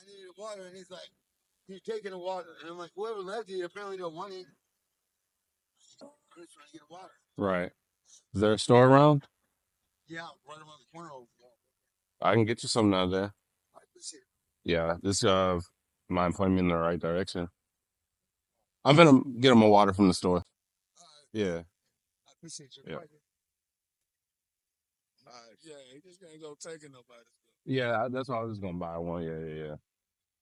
I needed water, and he's like, he's taking the water, and I'm like, whoever left it apparently don't want it. I'm just trying to get water. Right. Is there a store around? Yeah, right around the corner over there. I can get you something out there. I appreciate it. Yeah, this might point me in the right direction. I'm gonna get him a water from the store. Yeah, I appreciate you. yeah. Yeah, he just can't go taking nobody. Yeah, that's why I was gonna buy one. Yeah, yeah, yeah.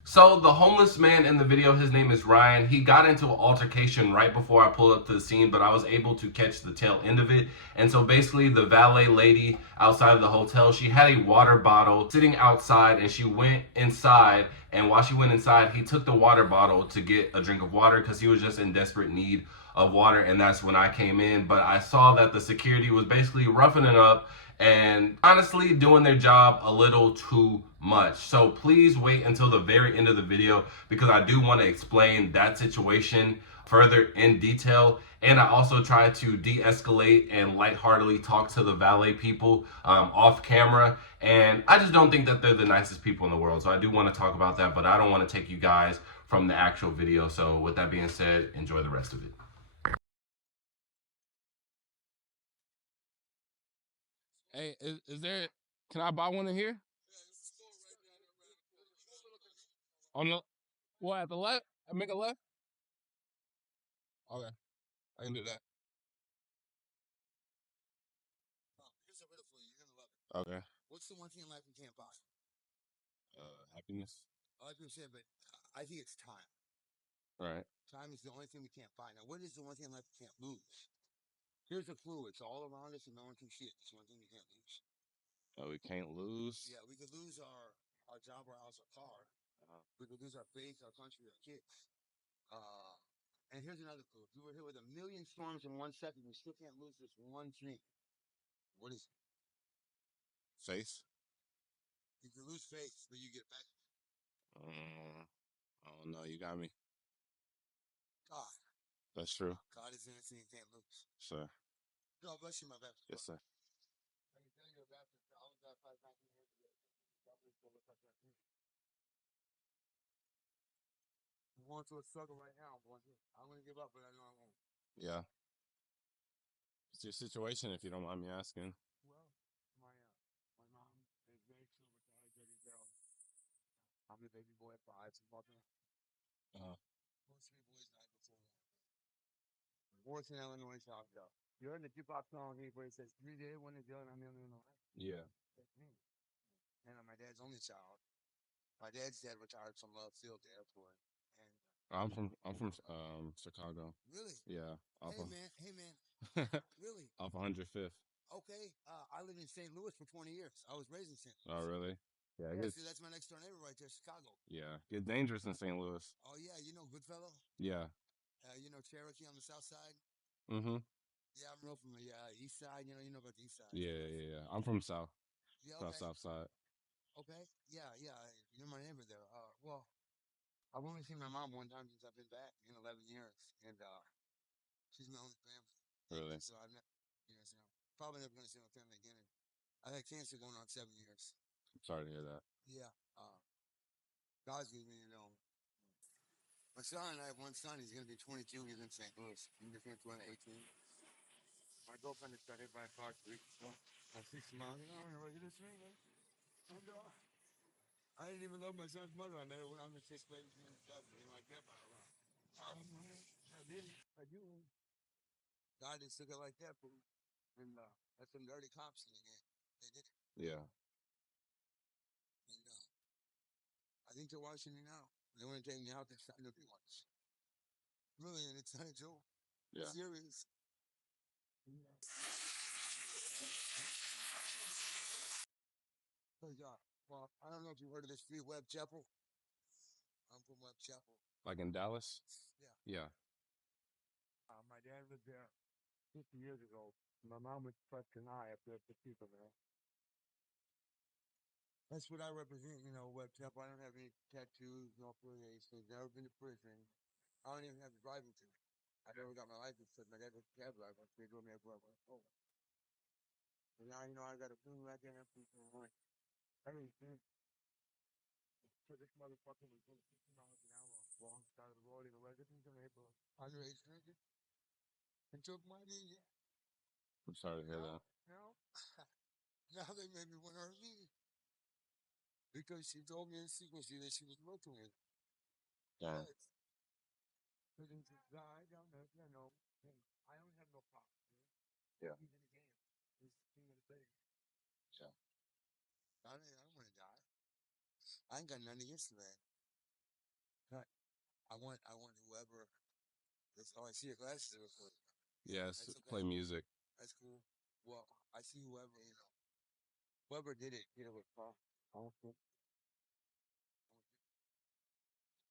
So the homeless man in the video, his name is Ryan. He got into an altercation right before I pulled up to the scene, but I was able to catch the tail end of it. And so basically the valet lady outside of the hotel, she had a water bottle sitting outside and she went inside. And while she went inside, he took the water bottle to get a drink of water because he was just in desperate need of water. And that's when I came in. But I saw that the security was basically roughing it up and honestly doing their job a little too much. So please wait until the very end of the video because I do want to explain that situation further in detail. And I also try to de-escalate and lightheartedly talk to the valet people off camera. And I just don't think that they're the nicest people in the world. So I do want to talk about that, but I don't want to take you guys from the actual video. So with that being said, enjoy the rest of it. Hey, is there? Can I buy one in here? On the what at the left? I make a left. Okay, I can do that. Here's a riddle for you. You're gonna love it. Okay. What's the one thing in life you can't buy? Happiness. A lot of people say, but I think it's time. Right. Time is the only thing we can't buy. Now, what is the one thing in life we can't lose? Here's a clue. It's all around us and no one can see it. It's the one thing we can't lose. Oh, we can't lose. Yeah, we could lose our job, our house, our car. We could lose our faith, our country, our kids. And here's another clue. If you were hit with a million storms in 1 second, you still can't lose this one thing. What is it? Faith. You can lose faith, but you get back. I don't know. You got me. God. That's true. God is the only thing you can't lose. Sir. God bless you, my Baptist. Yes, sir. I can tell you're a Baptist. I was baptized 19 years ago. I'm going through a struggle right now. I'm going to give up, but I know I won't. Yeah. What's your situation, if you don't mind me asking? Well, my mom is very chill with her baby girl. I'm the baby boy at 5. So most three boys died before one. Born in Illinois, South Dakota. You heard the Tupac song where he says, 3 days, 1 is young, I'm the only one alive. Yeah. That's me. And I'm my dad's only child. My dad's dad retired from Love Field Airport. And I'm from Chicago. really? Yeah. Hey man. Really? Off 105th. Okay. I lived in St. Louis for 20 years. I was raised in St. Louis. Oh, really? Yeah. Yeah, see, that's my next door neighbor right there, Chicago. Yeah. Get dangerous in St. Louis. Oh yeah, you know Goodfellow? Yeah. You know Cherokee on the south side? Mm-hmm. Yeah, I'm real from the east side. You know about the east side. Yeah. I'm from South. Yeah, okay. South side. Okay. Yeah. You're my neighbor there. Well, I've only seen my mom one time since I've been back in 11 years, and she's my only family. Really? So I've never, probably never gonna see my family again. And I had cancer going on 7 years. I'm sorry to hear that. Yeah. God's given me, my son and I have one son. He's gonna be 22. He's in St. Louis. He just turned 18. My girlfriend is got hit by a car 3 weeks ago. I'm 6 miles. I don't know what this ring, man. And, I didn't even love my son's mother. I met her when I was in 6th grade. She was like that. I did it. I do. God just took it like that, fool. And that's some dirty cops in the game. They did it. Yeah. And I think they're watching me now. They want to take me out. They're starting to be watched. Really, and it's not a joke. Yeah. It's serious. Well, I don't know if you heard of this free Web Chapel. I'm from Web Chapel. Like in Dallas? Yeah. Yeah. My dad lived there 50 years ago. My mom was Preston High up there for people there. That's what I represent, Web Chapel. I don't have any tattoos, no affiliations, never been to prison. I don't even have a driving ticket. I never got my license because my dad was a cab driver. So they drove me everywhere I went. Oh. And now, I got a boom back there. Everything. So this motherfucker was going 50 miles an hour wrong side of the road in a residence in April. Underage drinking. And took my knee. I'm sorry to hear that. Now, now they made me want to hurt me. Because she told me in secrecy that she was working with. Yeah. So then she died down there, you know. I don't have no problem. Yeah. He's in the game. He's the king of the base. Yeah. I don't want to die. I ain't got nothing against the man. I want whoever. Oh, I see your glasses real quick. Yes. That's okay. Play music. That's cool. Well, I see whoever, you know. Whoever did it, you know, with Paul.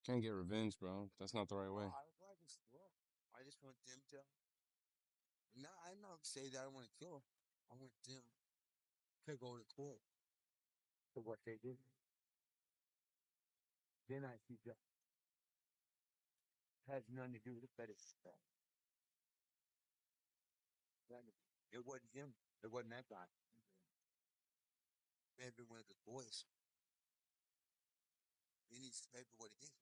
Can't get revenge, bro. That's not the right way. I just want them to. No, I'm not saying that I want to kill them. I want them to go to court for what they did. Then I see that has nothing to do with the fetish. It wasn't him. It wasn't that guy. May have been one of his boys. He needs to pay for what he did.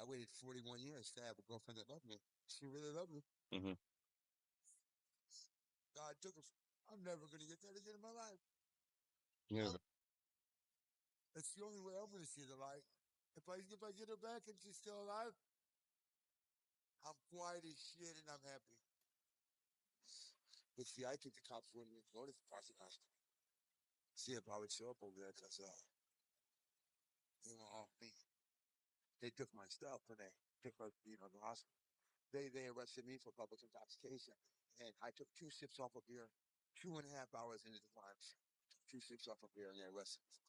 I waited 41 years to have a girlfriend that loved me. She really loved me. Mm-hmm. God took her. I'm never going to get that again in my life. Yeah. That's the only way I'm going to see the light. If I get her back and she's still alive, I'm quiet as shit and I'm happy. But see, I think the cops wouldn't even go to the prosecution. See if I would show up over there because they were off me. They took my stuff and they took her, you know, to the hospital. They arrested me for public intoxication. And I took 2 sips off of beer, 2.5 hours into the crime. 2 sips off of beer and they arrested me.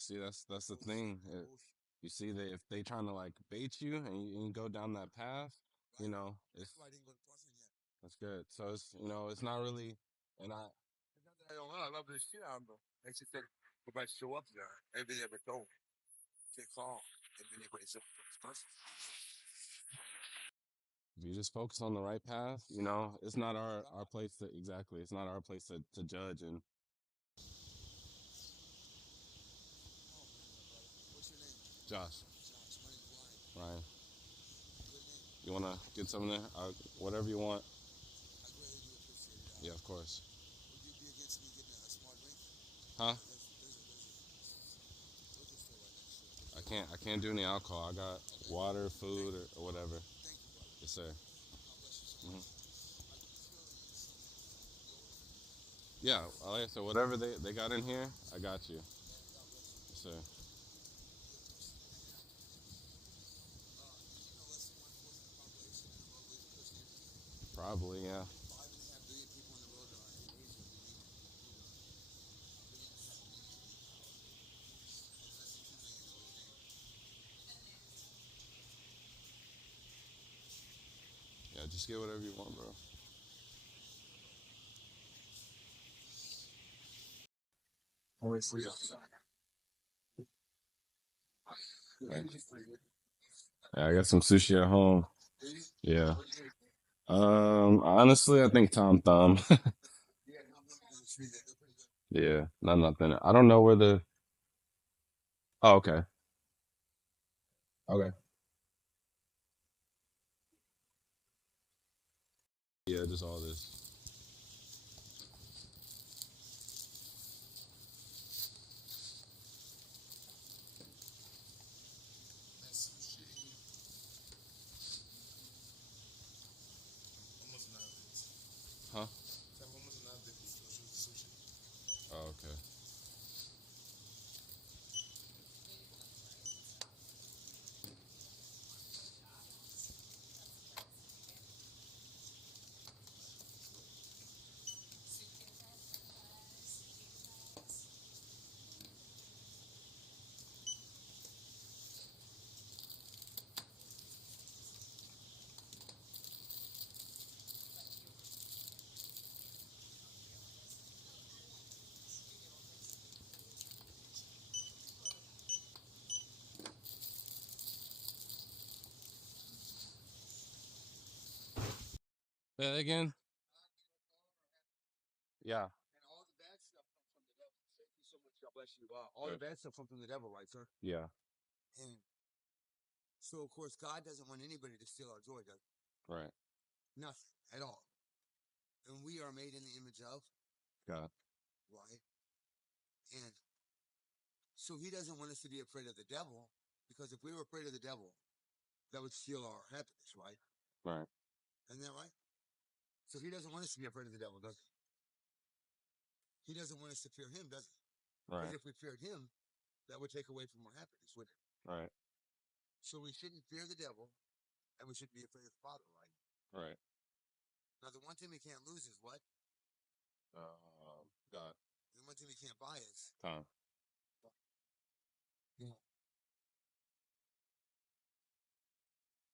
See, that's the thing. You see, if they trying to like bait you and you go down that path, you know, That's why I didn't go to prison yet. that's good. So it's it's not really, and It's not that I don't know. I love this shit out of them. They just said, if I show up there, everybody ever told me. They call. If anybody said, if you just focus on the right path, it's not our place to exactly. It's not our place to judge. And what's your name? Josh, Josh. My name's Ryan. Ryan, Good name. you wanna get something there? Whatever you want. I greatly do appreciate it. Yeah, of course. Would you be against me getting a small drink? Huh? There's a store right next to it. I can't do any alcohol. I got Okay. water, food, or whatever. Thank you, brother. Yes, sir. God bless you so Hmm. much. I can feel it in some Yeah, like I said, whatever they got in here, I got you. man, God bless you. Yes, sir. You're a good person. Did you know less than 1/4 of the population in the world believes in Christianity? Probably, yeah. 5.5 billion people in the world are Asian believe in Buddha. 1.5 billion believe in God. And less than 2 billion know his name. Yeah, just get whatever you want, bro. Always free up. Yeah, I got some sushi at home. Yeah. Honestly, I think Tom Thumb. Yeah, not nothing. I don't know where the. Oh, okay. Okay. Yeah, just all this. Huh? Oh, okay. Say that again. Yeah. And all the bad stuff comes from the devil. Thank you so much. God bless you. All the bad stuff comes from the devil, right, sir? Yeah. And so, of course, God doesn't want anybody to steal our joy, does he? Right. Nothing at all. And we are made in the image of God. right? And so he doesn't want us to be afraid of the devil, because if we were afraid of the devil, that would steal our happiness, right? Right. Isn't that right? So he doesn't want us to be afraid of the devil, does he? He doesn't want us to fear him, does he? Because Right. if we feared him, that would take away from our happiness, wouldn't it? Right. So we shouldn't fear the devil, and we shouldn't be afraid of the Father, right? Right. Now, the one thing we can't lose is what? God. The one thing we can't buy is Time. yeah.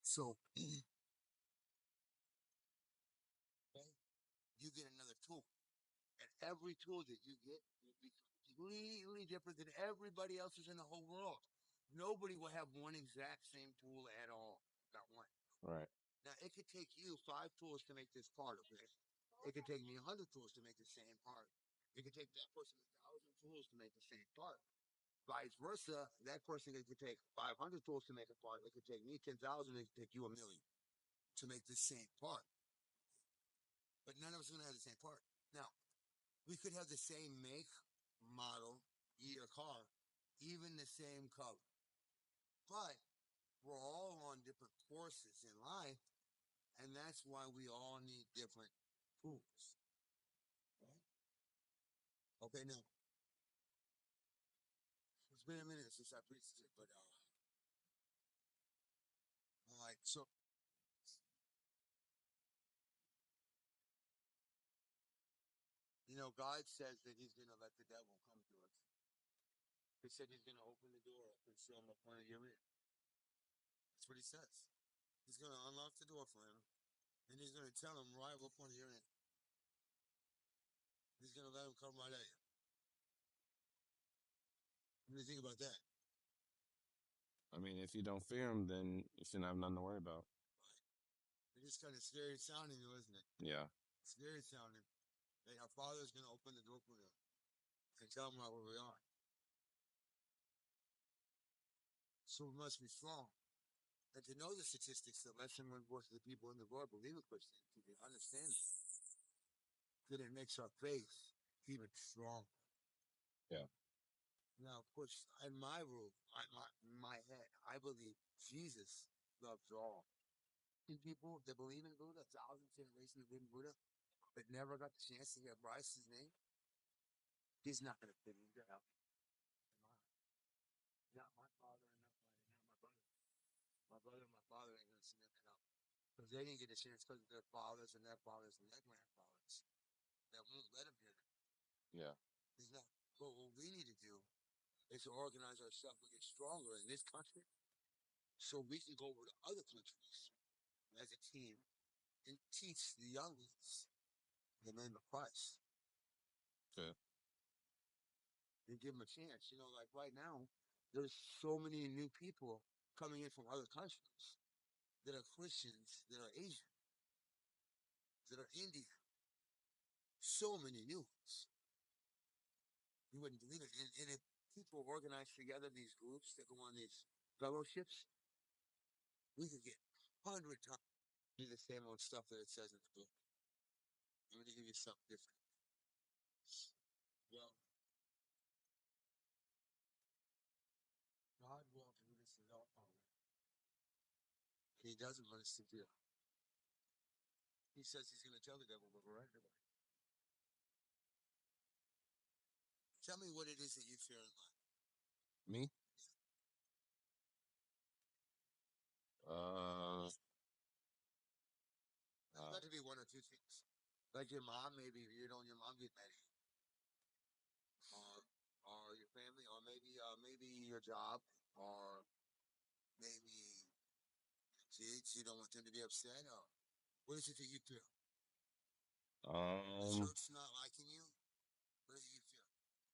So okay, you get another tool, and every tool that you get will be completely different than everybody else's in the whole world. Nobody will have one exact same tool at all. Not one. Right. Now, it could take you 5 tools to make this part, okay? It could take me 100 tools to make the same part. It could take that person 1,000 tools to make the same part. Vice versa, that person could take 500 tools to make a part. It could take me 10,000. It could take you 1,000,000 to make the same part. But none of us are going to have the same part. Now, we could have the same make, model, year car, even the same color. But we're all on different courses in life, and that's why we all need different tools. Right? Okay, now, it's been a minute since I preached it, but all right, so God says that He's going to let the devil come to us. He said He's going to open the door up and show him what point you're in. That's what He says. He's going to unlock the door for him, and He's going to tell him right what point you're in. He's going to let him come right at you. What do you think about that? I mean, if you don't fear him, then you shouldn't have nothing to worry about. It's just kind of scary sounding, though, isn't it? Yeah. Scary sounding. That our Father's going to open the door for them and tell them right where we are. So we must be strong. And to know the statistics that less than 1/4 of the people in the world believe in Christianity, they understand it, that it makes our faith even stronger. Yeah. Now, of course, in my rule, in my head, I believe Jesus loves all. And people that believe in Buddha, 1,000 generations that believe in Buddha, but never got the chance to hear Bryce's name, he's not going to fit into hell. Not my father and not my brother. My brother and my father ain't going to see them in hell. Because they didn't get a chance because of their fathers and their fathers and their grandfathers that won't let them hear them. Yeah. He's not. But what we need to do is to organize ourselves and get stronger in this country so we can go over to other countries as a team and teach the young ones the name of Christ Good. and give them a chance. Like right now, there's so many new people coming in from other countries that are Christians, that are Asian, that are Indian. So many new ones. You wouldn't believe it. And if people organize together these groups that go on these fellowships, we could get 100 times the same old stuff that it says in the book. I'm going to give you something different. Well, God will do this in our power. He doesn't want us to do. He says He's going to tell the devil what we're right about. Tell me what it is that you fear in life. Me? Uh, It's got to be one or two things. Like your mom, maybe you don't. Your mom get mad at you, or your family, or maybe your job, or maybe kids. You don't want them to be upset. Or what is it that you feel? The um, church not liking you. What do you feel?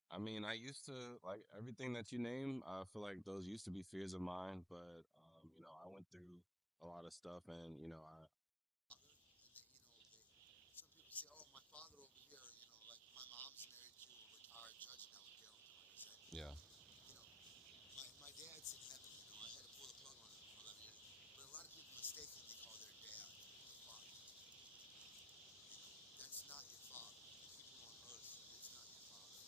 I mean, I used to like everything that you name. I feel like those used to be fears of mine, but I went through a lot of stuff, and I Father, and some people say, "Oh, my father over here." Like my mom's married to a retired judge now in Carrollton. Yeah. You know, my dad's in heaven. You know, I had to pull the plug on him for 11 years. But a lot of people mistakenly call their dad a father. You know, that's not your father. The people on earth, it's not your father.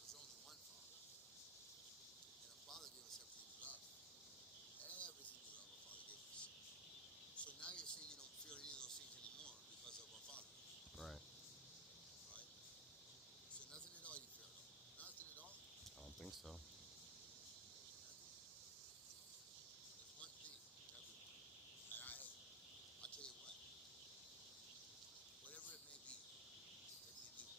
There's only one father. And a father gave us everything we love. Everything we love, our father gave us. So now you're saying you don't feel any of those things anymore because of our father, Right. right? So nothing at all you feel, though. Nothing at all. I don't think so. Nothing. There's one thing for everyone. And I'll tell you what, whatever it may be that you do,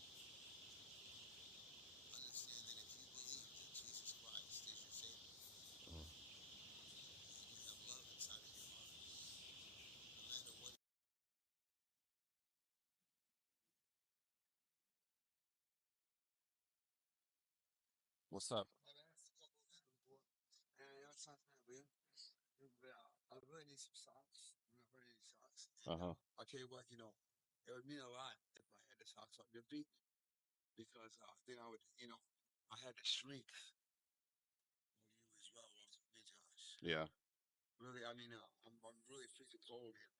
understand that if you believe that Jesus Christ is your Savior, Mm. and you have love inside of your heart, no matter what. What's up? I've asked a couple of people before, and you know, it's not that weird. I really need some socks. I'm not wearing any socks. Uh huh. I'll tell you what, it would mean a lot if I had the socks on your feet because then I would, I had the strength of you as well, walking me, Josh. Yeah. Really, I mean, I'm really freaking cold here.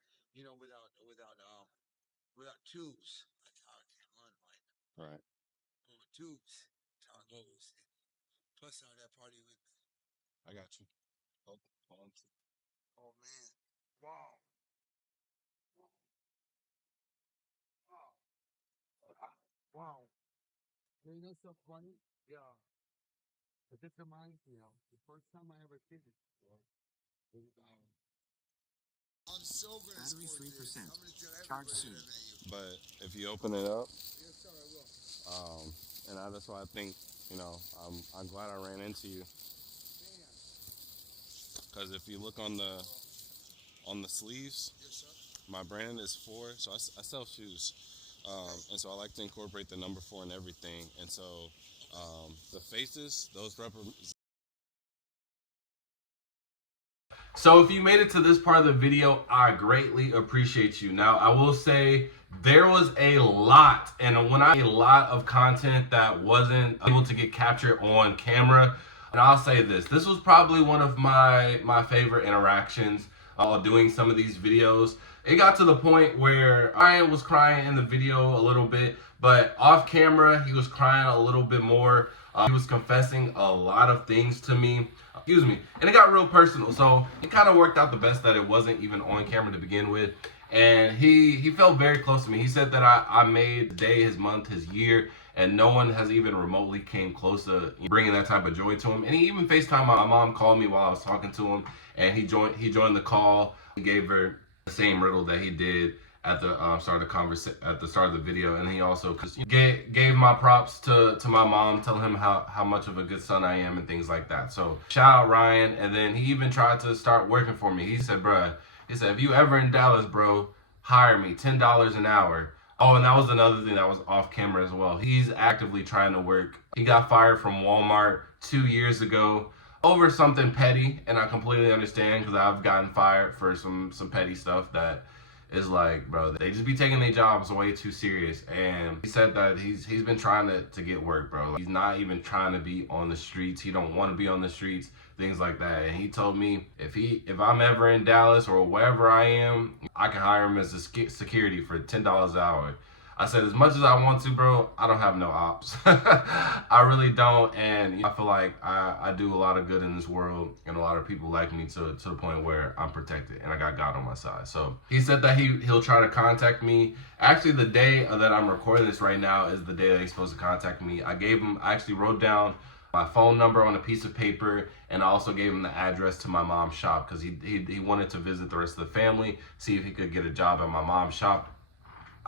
Without tubes, that's how I can run, right? Right. But with tubes, that's how it goes. Plus, out that party with me. I got you. Hold, hold on. Oh man, wow, wow, wow. You know so funny? Yeah. But this reminds me of the first time I ever did it before. Was, I'm so gonna Battery sport this. 3%. I'm gonna tell Charge everybody soon. that I met you. But if you open it up, Yes, sir, I will. that's why I think, I'm glad I ran into you. Man, Because if you look on the sleeves, yes, sir. my brand is 4, so I sell shoes. Okay, And so I like to incorporate the number 4 in everything. And so okay. the faces, those represent. So if you made it to this part of the video, I greatly appreciate you. Now, I will say there was a lot, and a lot of content that wasn't able to get captured on camera. And I'll say this was probably one of my favorite interactions while doing some of these videos. It got to the point where Ryan was crying in the video a little bit, but off camera, he was crying a little bit more. He was confessing a lot of things to me. Excuse me. And it got real personal. So it kind of worked out the best that it wasn't even on camera to begin with. And he felt very close to me. He said that I made the day, his month, his year, and no one has even remotely came close to bringing that type of joy to him. And he even FaceTime my mom called me while I was talking to him, and he joined the call. He gave her the same riddle that he did at the start of the at the start of the video, and he also gave my props to my mom, telling him how much of a good son I am and things like that. So shout out Ryan, and then he even tried to start working for me. He said, "Bruh, he said if you ever in Dallas, bro, hire me, $10 an hour." Oh, and that was another thing that was off camera as well. He's actively trying to work. He got fired from Walmart 2 years ago over something petty, and I completely understand because I've gotten fired for some petty stuff that is like, bro, they just be taking their jobs way too serious. And he said that he's been trying to get work, bro. He's not even trying to be on the streets. He don't want to be on the streets, things like that. And he told me if I'm ever in Dallas or wherever I am, I can hire him as a security for $10 an hour. I said, as much as I want to, bro, I don't have no ops. I really don't. And I feel like I do a lot of good in this world, and a lot of people like me to the point where I'm protected and I got God on my side. So he said that he'll try to contact me. Actually, the day that I'm recording this right now is the day that he's supposed to contact me. I actually wrote down my phone number on a piece of paper, and I also gave him the address to my mom's shop because he wanted to visit the rest of the family, see if he could get a job at my mom's shop.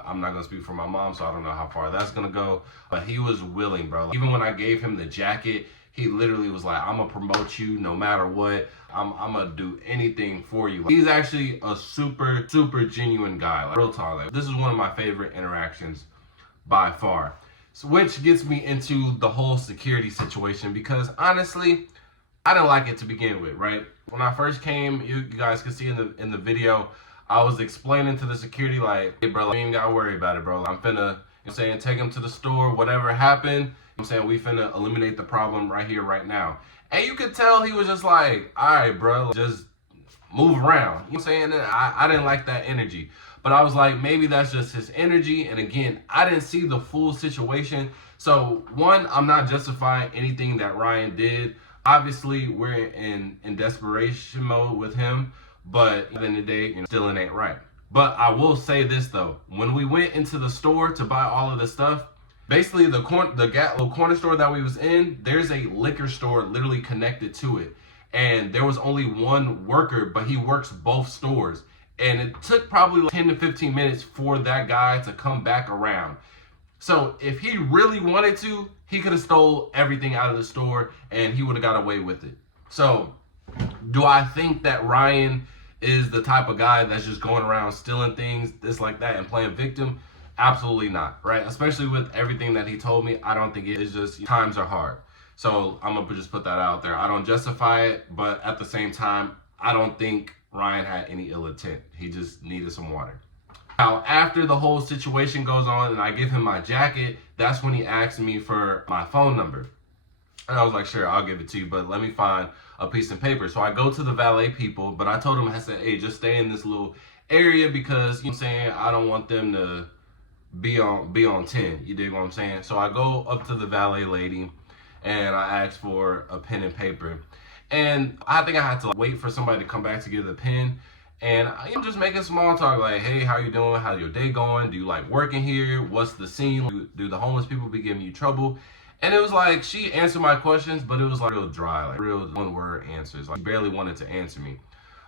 I'm not gonna speak for my mom, so I don't know how far that's gonna go. But he was willing, bro. Even when I gave him the jacket, he literally was like, "I'm gonna promote you no matter what. I'm gonna do anything for you." He's actually a super genuine guy, like real talk. Like, this is one of my favorite interactions by far. So, which gets me into the whole security situation because honestly, I didn't like it to begin with, right? When I first came, you guys can see in the video, I was explaining to the security like, "Hey, bro, you ain't gotta worry about it, bro. I'm finna, take him to the store. Whatever happened, I'm saying we finna eliminate the problem right here, right now. And you could tell he was just like, all right, bro, just move around. You know what I'm saying? And I didn't like that energy. But I was like, maybe that's just his energy. And again, I didn't see the full situation. So one, I'm not justifying anything that Ryan did. Obviously, we're in desperation mode with him. But at the end of the day, still it ain't right. But I will say this though. When we went into the store to buy all of the stuff, basically the little corner store that we was in, there's a liquor store literally connected to it. And there was only one worker, but he works both stores. And it took probably like 10 to 15 minutes for that guy to come back around. So if he really wanted to, he could have stole everything out of the store and he would have got away with it. So do I think that Ryan is the type of guy that's just going around stealing things, this like that, and playing victim? Absolutely not, right? Especially with everything that he told me, I don't think it is. Just times are hard. So I'm gonna just put that out there. I don't justify it, but at the same time, I don't think Ryan had any ill intent. He just needed some water. Now, after the whole situation goes on and I give him my jacket, that's when he asked me for my phone number. And I was like, sure, I'll give it to you, but let me find a piece of paper. So I go to the valet people, but I told him, I said, hey, just stay in this little area because, you know what I'm saying, I don't want them to be on 10. You dig what I'm saying? So I go up to the valet lady and I ask for a pen and paper. And I think I had to wait for somebody to come back to get the pen. And I'm just making small talk like, hey, how you doing? How's your day going? Do you like working here? What's the scene? Do the homeless people be giving you trouble? And it was like, she answered my questions, but it was like real dry, like real one-word answers. Like, she barely wanted to answer me.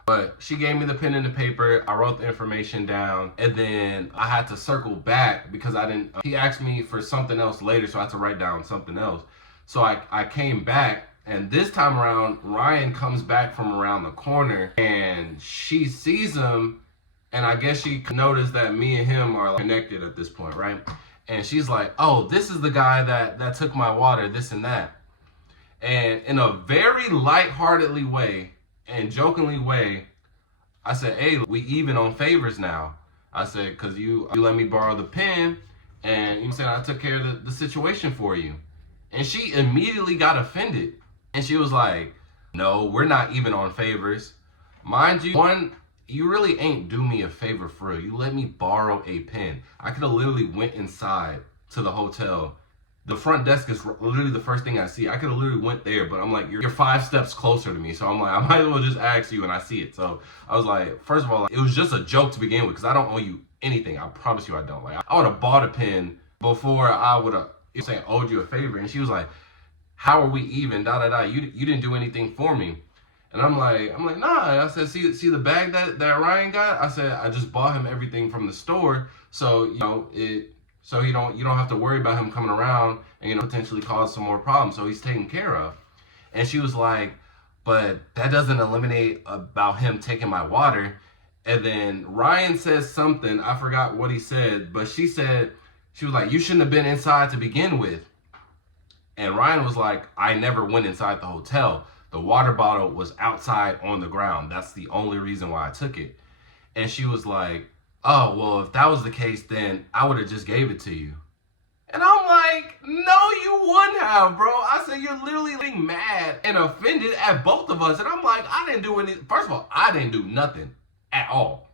But she gave me the pen and the paper. I wrote the information down. And then I had to circle back because he asked me for something else later, so I had to write down something else. So I came back. And this time around, Ryan comes back from around the corner and she sees him. And I guess she noticed that me and him are connected at this point, right? And she's like, oh, this is the guy that took my water, this and that. And in a very lightheartedly way and jokingly way, I said, hey, we even on favors now. I said, because you let me borrow the pen and you said I took care of the situation for you. And she immediately got offended. And she was like, no, we're not even on favors. Mind you, one, you really ain't do me a favor for real. You let me borrow a pen. I could have literally went inside to the hotel. The front desk is literally the first thing I see. I could have literally went there, but I'm like, you're 5 steps closer to me. So I'm like, I might as well just ask you and I see it. So I was like, first of all, it was just a joke to begin with because I don't owe you anything. I promise you I don't. Like, I would have bought a pen before I would have owed you a favor. And she was like, how are we even? You didn't do anything for me. And I'm like, nah. I said, see the bag that Ryan got? I said, I just bought him everything from the store. So, so you don't have to worry about him coming around and, potentially cause some more problems. So he's taken care of. And she was like, but that doesn't eliminate about him taking my water. And then Ryan says something, I forgot what he said, but she was like, you shouldn't have been inside to begin with. And Ryan was like, I never went inside the hotel. The water bottle was outside on the ground. That's the only reason why I took it. And she was like, oh, well, if that was the case, then I would have just gave it to you. And I'm like, no, you wouldn't have, bro. I said, you're literally getting mad and offended at both of us. And I'm like, I didn't do anything. First of all, I didn't do nothing at all.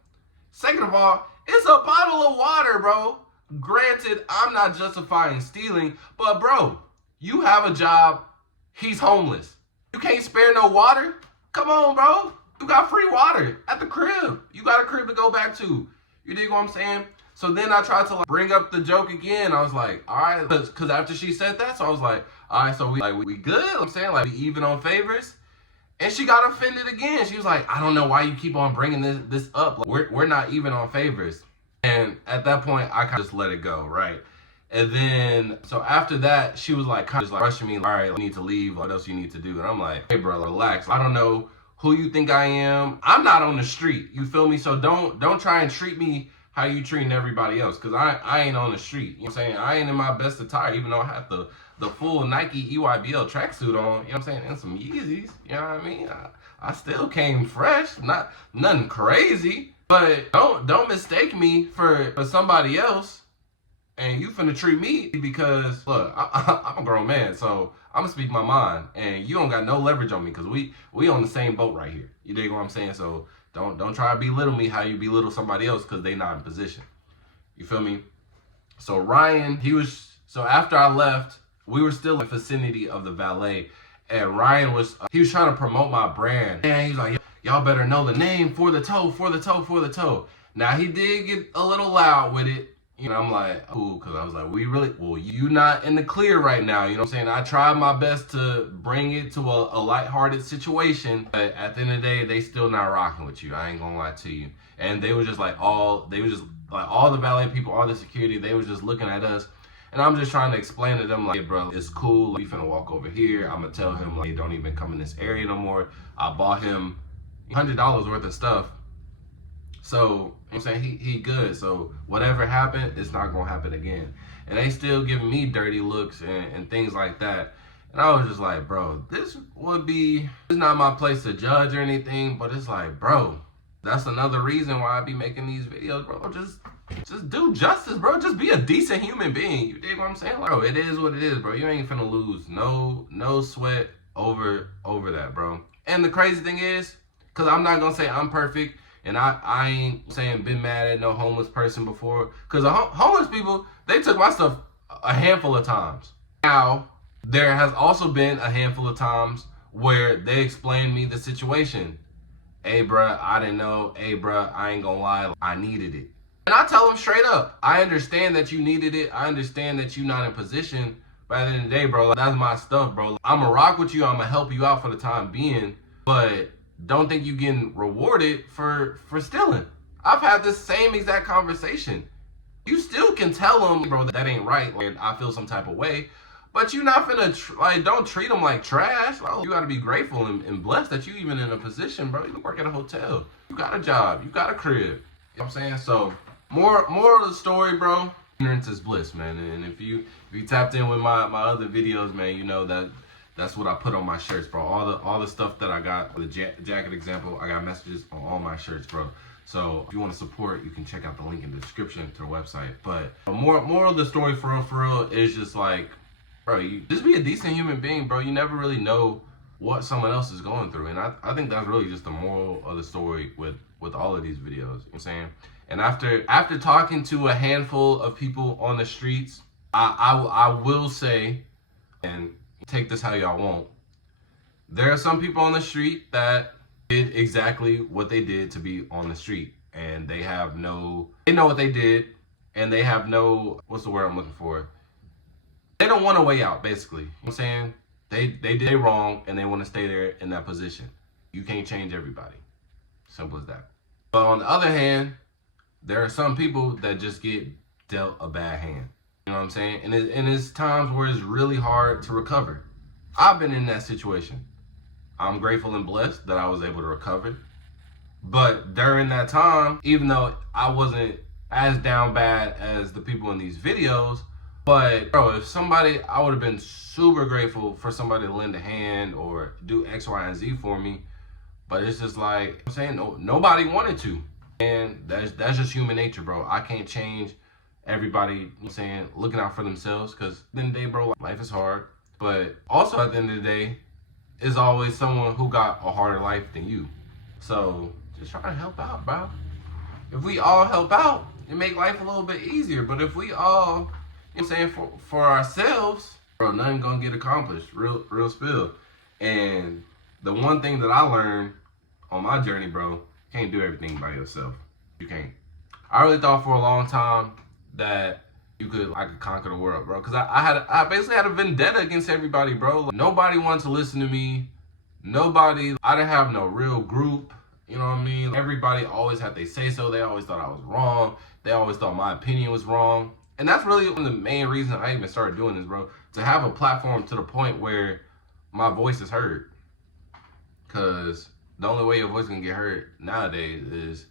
Second of all, it's a bottle of water, bro. Granted, I'm not justifying stealing, but bro, you have a job. He's homeless. You can't spare no water? Come on, bro. You got free water at the crib. You got a crib to go back to. You dig what I'm saying? So then I tried to bring up the joke again. I was like, all right, because after she said that, so I was like, all right, so we good? I'm saying, we even on favors? And she got offended again. She was like, I don't know why you keep on bringing this up. We're not even on favors. And at that point, I kind of just let it go, right? And then, so after that, she was kind of rushing me. All right, I need to leave. What else you need to do? And I'm like, hey, bro, relax. I don't know who you think I am. I'm not on the street. You feel me? So don't try and treat me how you treating everybody else. Because I ain't on the street. You know what I'm saying? I ain't in my best attire, even though I have the full Nike EYBL tracksuit on. You know what I'm saying? And some Yeezys. You know what I mean? I still came fresh. Nothing crazy. But don't mistake me for somebody else. and you finna treat me because look, I'm a grown man, so I'm gonna speak my mind, and you don't got no leverage on me because we on the same boat right here. You dig what I'm saying? So don't try to belittle me how you belittle somebody else because they not in position. You feel me? So Ryan, so after I left, we were still in the vicinity of the valet, and Ryan he was trying to promote my brand, and he's like, y'all better know the name for the toe, for the toe, for the toe. Now he did get a little loud with it. You know, I'm like, cool, because I was like, well, you not in the clear right now. You know what I'm saying? I tried my best to bring it to a lighthearted situation, but at the end of the day, they still not rocking with you. I ain't gonna lie to you. And they were just like all the valet people, all the security, they was just looking at us. And I'm just trying to explain to them, like, hey, bro, it's cool. We finna walk over here. I'm gonna tell him, like, don't even come in this area no more. I bought him $100 worth of stuff. So, I'm saying he good. So whatever happened, it's not gonna happen again. And they still giving me dirty looks and things like that. And I was just like, bro, it's not my place to judge or anything, but it's like, bro, that's another reason why I be making these videos, bro. Just do justice, bro. Just be a decent human being. You dig what I'm saying? Like, bro, it is what it is, bro. You ain't finna lose no sweat over that, bro. And the crazy thing is, cause I'm not gonna say I'm perfect, and I ain't saying been mad at no homeless person before, cause homeless people, they took my stuff a handful of times. Now, there has also been a handful of times where they explained me the situation. Hey, bruh, I didn't know. Hey, bruh, I ain't gonna lie, I needed it. And I tell them straight up, I understand that you needed it. I understand that you're not in position. But at the end of the day, bro, that's my stuff, bro. I'm gonna rock with you. I'm gonna help you out for the time being. But don't think you getting rewarded for stealing. I've had this same exact conversation. You still can tell them, bro, that ain't right. Like, I feel some type of way. But you're not finna, don't treat them like trash. Bro. You gotta be grateful and blessed that you even in a position, bro. You work at a hotel. You got a job. You got a crib. You know what I'm saying? So, more of the story, bro. Ignorance is bliss, man. And if you tapped in with my other videos, man, you know that's what I put on my shirts, bro. All the stuff that I got, the jacket example, I got messages on all my shirts, bro. So if you want to support, you can check out the link in the description to the website. But more of the story for real is just like, bro, you just be a decent human being, bro. You never really know what someone else is going through. And I think that's really just the moral of the story with all of these videos. You know what I'm saying? And after talking to a handful of people on the streets, I will say, and take this how y'all want, there are some people on the street that did exactly what they did to be on the street. And they know what they did, and they have no, what's the word I'm looking for? They don't want a way out, basically. You know what I'm saying? They did wrong, and they want to stay there in that position. You can't change everybody. Simple as that. But on the other hand, there are some people that just get dealt a bad hand. You know what I'm saying? And it's times where it's really hard to recover. I've been in that situation. I'm grateful and blessed that I was able to recover. But during that time, even though I wasn't as down bad as the people in these videos, but bro, I would have been super grateful for somebody to lend a hand or do X, Y, and Z for me. But it's just like I'm saying, nobody wanted to. And that's just human nature, bro. I can't change everybody, you know what I'm saying, looking out for themselves, because at the end of the day, bro, life is hard. But also at the end of the day, is always someone who got a harder life than you. So just try to help out, bro. If we all help out, it make life a little bit easier. But if we all, you know what I'm saying, for ourselves, bro, nothing gonna get accomplished. Real spill. And the one thing that I learned on my journey, bro, can't do everything by yourself. You can't. I really thought for a long time that I could conquer the world, bro. Cause I basically had a vendetta against everybody, bro. Like, nobody wanted to listen to me. I didn't have no real group. You know what I mean? Everybody always had they say so. They always thought I was wrong. They always thought my opinion was wrong. And that's really one of the main reasons I even started doing this, bro. To have a platform to the point where my voice is heard. Cause the only way your voice can get heard nowadays is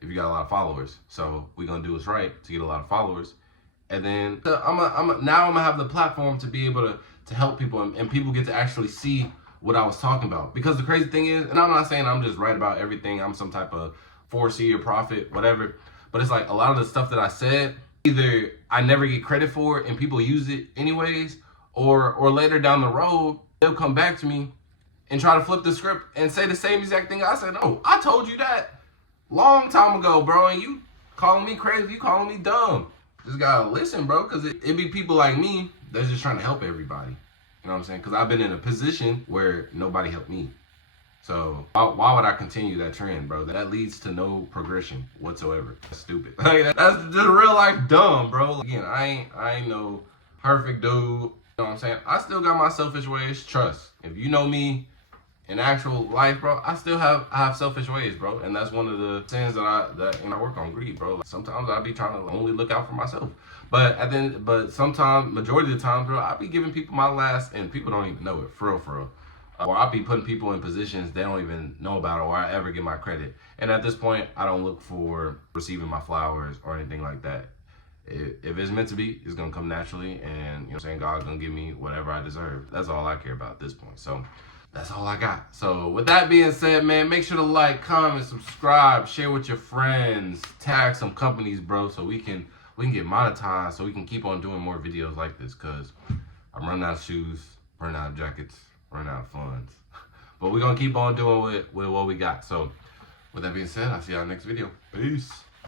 if you got a lot of followers. So we're gonna do what's right to get a lot of followers. And then I'm gonna have the platform to be able to help people, and people get to actually see what I was talking about. Because the crazy thing is, and I'm not saying I'm just right about everything, I'm some type of foreseer, prophet, whatever, but it's like a lot of the stuff that I said, either I never get credit for it and people use it anyways, or later down the road, they'll come back to me and try to flip the script and say the same exact thing I said. Oh, I told you that long time ago, bro, and you calling me crazy, you calling me dumb. Just gotta listen, bro, because it be people like me that's just trying to help everybody. You know what I'm saying? Because I've been in a position where nobody helped me. So why would I continue that trend, bro? That leads to no progression whatsoever. That's stupid. Like, that's just real life dumb, bro. Again, I ain't no perfect dude. You know what I'm saying? I still got my selfish ways. Trust. If you know me in actual life, bro, I have selfish ways, bro, and that's one of the sins that I work on, greed, bro. Like, sometimes I be trying to only look out for myself, but sometimes, majority of the time, bro, I be giving people my last, and people don't even know it, for real. Or I be putting people in positions they don't even know about, or I ever get my credit. And at this point, I don't look for receiving my flowers or anything like that. If it's meant to be, it's gonna come naturally, and you know what I'm saying, God's gonna give me whatever I deserve. That's all I care about at this point. So that's all I got. So with that being said, man, make sure to like, comment, subscribe, share with your friends, tag some companies, bro, so we can get monetized, so we can keep on doing more videos like this, because I'm running out of shoes, running out of jackets, running out of funds. But we're gonna keep on doing with what we got. So with that being said, I'll see y'all next video. Peace.